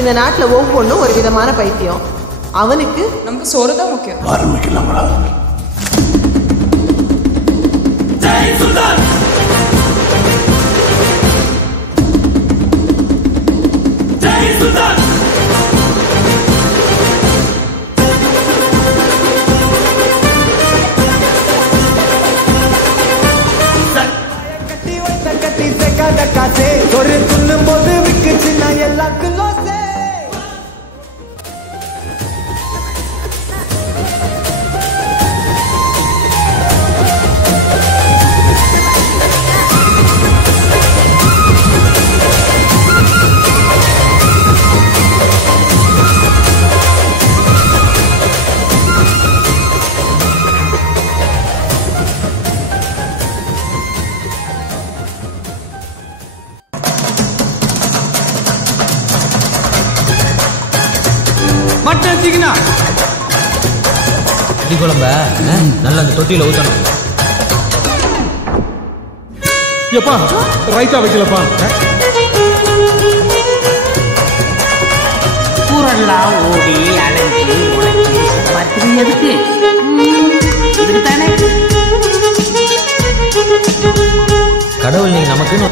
இந்த நாட்டில் ஒவ்வொன்றும் ஒரு விதமான பைத்தியம். அவனுக்கு நமக்கு சோறு தான் முக்கியம். ஆரம்பிக்கலாங்களா? ஒரு துண்ணும் போது விக்குச்சுன்னா எல்லாருக்கும் மட்டன் சிக்கனா இடி குழம்ப நல்லா அந்த தொட்டியில ஊத்தணும். எப்பா ரைத்தா வைக்கலப்பா. கூரெல்லாம் ஓடி அலைஞ்சு உழைச்சி பார்க்குறது எதுக்கு? இதுக்கு தானே கடவுள் நீங்க நமக்குன்னு